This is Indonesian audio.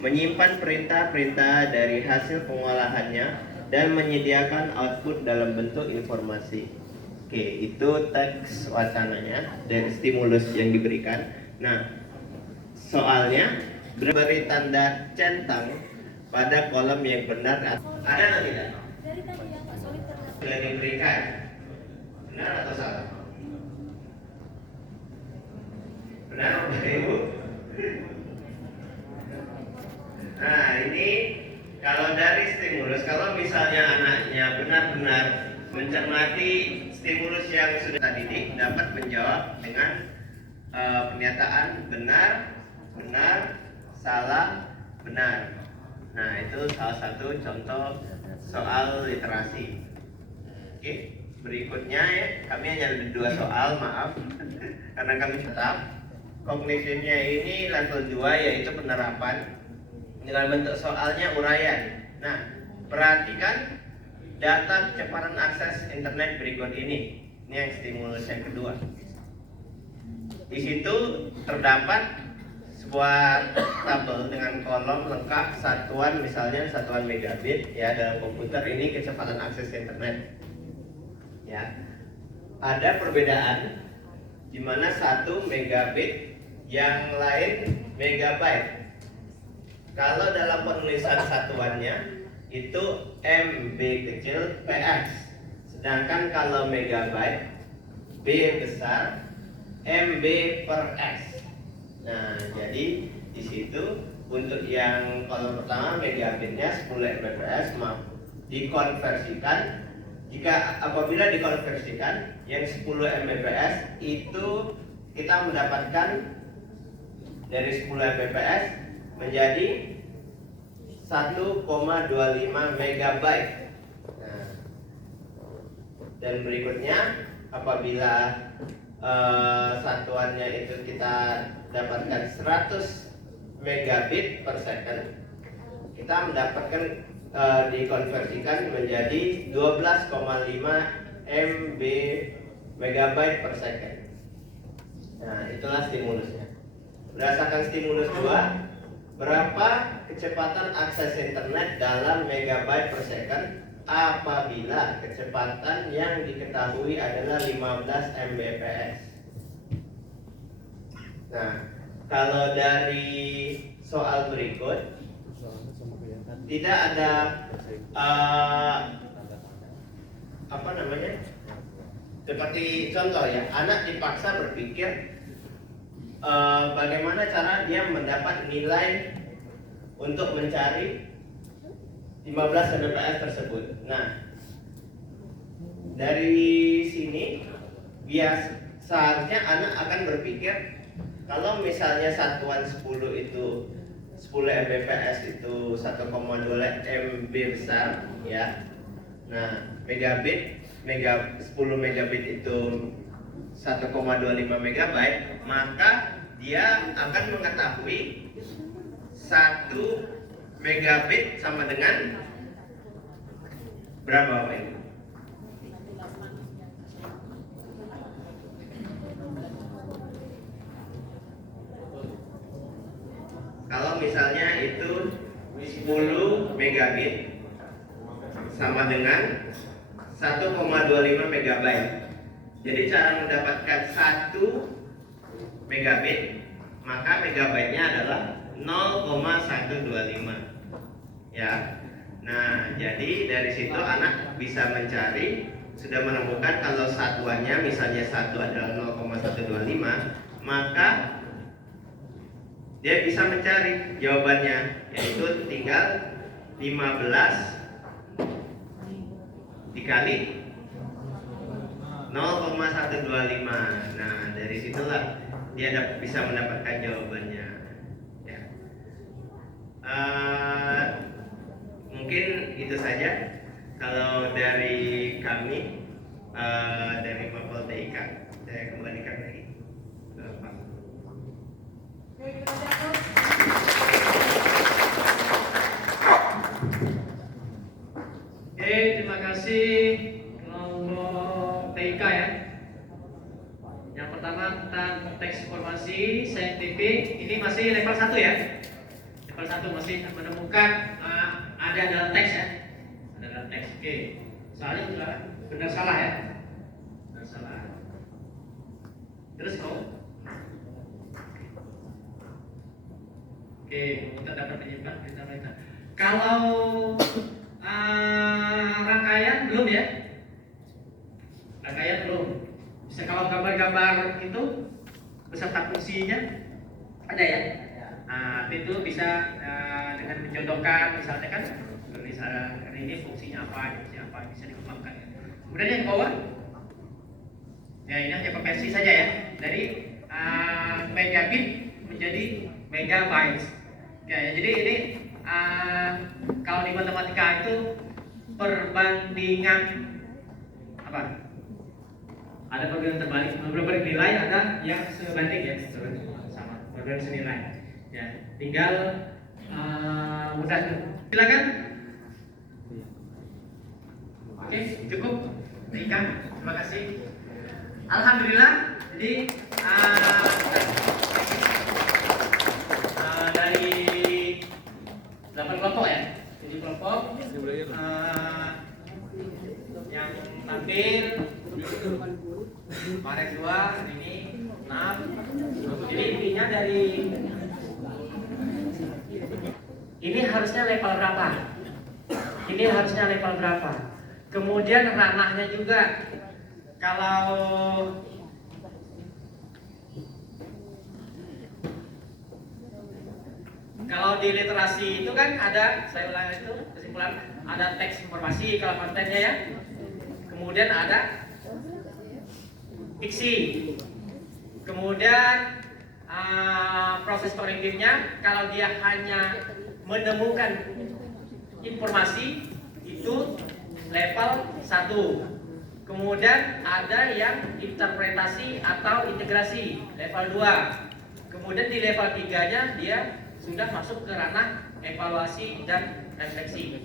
menyimpan perintah-perintah dari hasil pengolahannya, dan menyediakan output dalam bentuk informasi. Oke, itu teks wacananya dari stimulus yang diberikan. Nah, soalnya beri tanda centang pada kolom yang benar. Ada atau tidak? Dari tadi yang Pak Solid pernah. Sudah diberikan. Benar atau salah? Benar, Bapak Ibu? Nah, ini kalau dari stimulus, kalau misalnya anaknya benar-benar mencermati stimulus yang sudah dididik, dapat menjawab dengan pernyataan benar, benar, salah, benar. Nah, itu salah satu contoh soal literasi. Oke, berikutnya ya, kami hanya ada 2 soal, maaf, karena kami tetap kognitifnya ini level 2, yaitu penerapan. Dengan bentuk soalnya uraian. Nah, perhatikan data kecepatan akses internet berikut ini. Ini yang stimulus yang kedua. Di situ terdapat sebuah tabel dengan kolom lengkap satuan, misalnya satuan megabit ya dalam komputer. Ini kecepatan akses internet. Ya. Ada perbedaan di mana 1 megabit yang lain megabyte. Kalau dalam penulisan satuannya itu MB kecil PS, sedangkan kalau megabyte B besar MB per S. Nah, jadi di situ untuk yang kolom pertama megabitnya 10 Mbps, dikonversikan. Jika apabila dikonversikan yang 10 Mbps itu kita mendapatkan dari 10 Mbps menjadi 1,25 megabyte. Nah, dan berikutnya apabila satuannya itu kita dapatkan 100 megabit per second, kita mendapatkan dikonversikan menjadi 12,5 MB megabyte per second. Nah, itulah stimulusnya. Berdasarkan stimulus 2, berapa kecepatan akses internet dalam megabyte per second apabila kecepatan yang diketahui adalah 15 Mbps. Nah, kalau dari soal berikut tidak ada apa namanya? Seperti contoh ya, anak dipaksa berpikir bagaimana cara dia mendapat nilai untuk mencari 15 Mbps tersebut. Nah, dari sini seharusnya anak akan berpikir kalau misalnya satuan 10 itu 10 Mbps itu 1,2 MB besar ya. Nah, 10 megabit itu 1,25 megabyte, maka dia akan mengetahui 1 megabit sama dengan berapa, Bapak Ibu? Kalau misalnya itu 10 megabit sama dengan 1,25 megabyte. Jadi cara mendapatkan 1 megabit, maka megabyte-nya adalah 0,125 ya. Nah, jadi dari situ anak bisa mencari, sudah menemukan kalau satuannya misalnya 1 adalah 0,125, maka dia bisa mencari jawabannya, yaitu tinggal 15 dikali 0,125. Nah, dari situlah dia bisa mendapatkan jawabannya ya. Mungkin itu saja kalau dari kami, dari Mapol TIK. Saya kembalikan lagi ke Pak. Oke, terima kasih kelompok TIK ya. Yang pertama tentang teks informasi saintifik, ini masih level 1 ya. satu masih menemukan ada dalam teks ya. Ada dalam teks. Oke. Soalnya silakan. Benar salah ya. Benar salah. Terus kau. Oke, kita dapat penyebab kita. Kalau rangkaian belum ya? Rangkaian belum. Bisa kalau gambar-gambar itu beserta fungsinya ada ya? Nah, itu bisa dengan mencontohkan misalnya kan tulisan ini fungsinya apa, bisa dikembangkan. Kemudian yang bawah, ya ini hanya konversi saja ya dari megabit menjadi megabytes. Ya, jadi ini kalau di matematika itu perbandingan apa? Ada perbandingan terbalik, berbalik nilai, ada yang sebanding ya, sama perbandingan senilai. Ya, tinggal mudah. Silakan. Oke, cukup. Ika, terima kasih. Alhamdulillah. Jadi dari 8 kelompok ya. Jadi kelompok yang tampil kemarin 2, ini 6. Jadi intinya dari ini harusnya level berapa? Ini harusnya level berapa? Kemudian ranahnya juga kalau di literasi itu kan ada, saya ulang itu kesimpulan, ada teks informasi kalau kontennya ya. Kemudian ada diksi. Kemudian proses kognitifnya kalau dia hanya menemukan informasi itu level 1. Kemudian ada yang interpretasi atau integrasi level 2. Kemudian di level 3-nya dia sudah masuk ke ranah evaluasi dan refleksi.